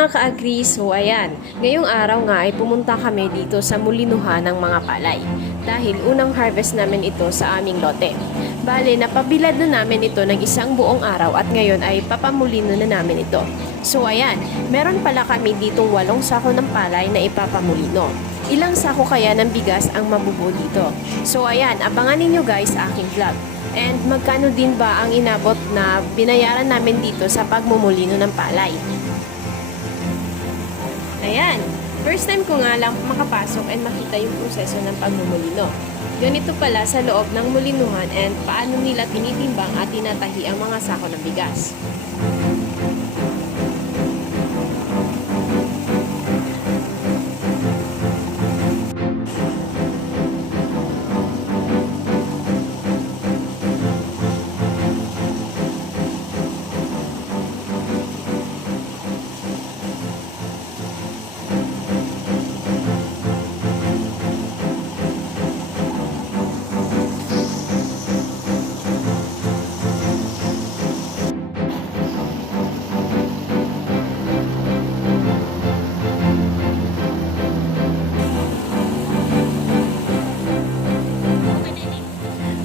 mga ka-agree, so ayan, ngayong araw nga ay pumunta kami dito sa mulinuhan ng mga palay. Dahil unang harvest namin ito sa aming lote. Bale, napabilad na namin ito ng isang buong araw at ngayon ay papamulino na namin ito. So ayan, meron pala kami ditong walong sako ng palay na ipapamulino. Ilang sako kaya ng bigas ang mabubuo dito? So ayan, abangan ninyo guys aking vlog. And magkano din ba ang inabot na binayaran namin dito sa pagmumulino ng palay? Ayan, first time ko nga lang makapasok and makita yung proseso ng pagmumulino. Ganito pala sa loob ng mulinuhan and paano nila tinitimbang at tinatahi ang mga sako ng bigas.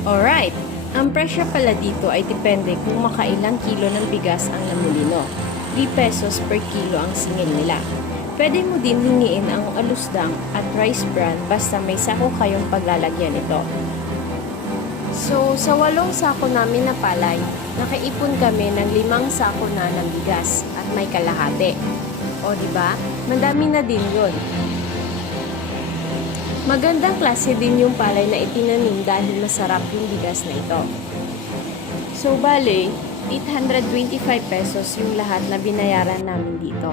Alright, ang presyo pala dito ay depende kung makailang kilo ng bigas ang namulino. 3 pesos per kilo ang singil nila. Pwede mo din hingiin ang alusdang at rice bran basta may sako kayong paglalagyan ito. So, sa walong sako namin na palay, nakaipon kami ng limang sako na ng bigas at may kalahati. O, ba? Madami na din yun. Magandang klase din yung palay na itinanim dahil masarap yung bigas na ito. So, bale, 825 pesos yung lahat na binayaran namin dito.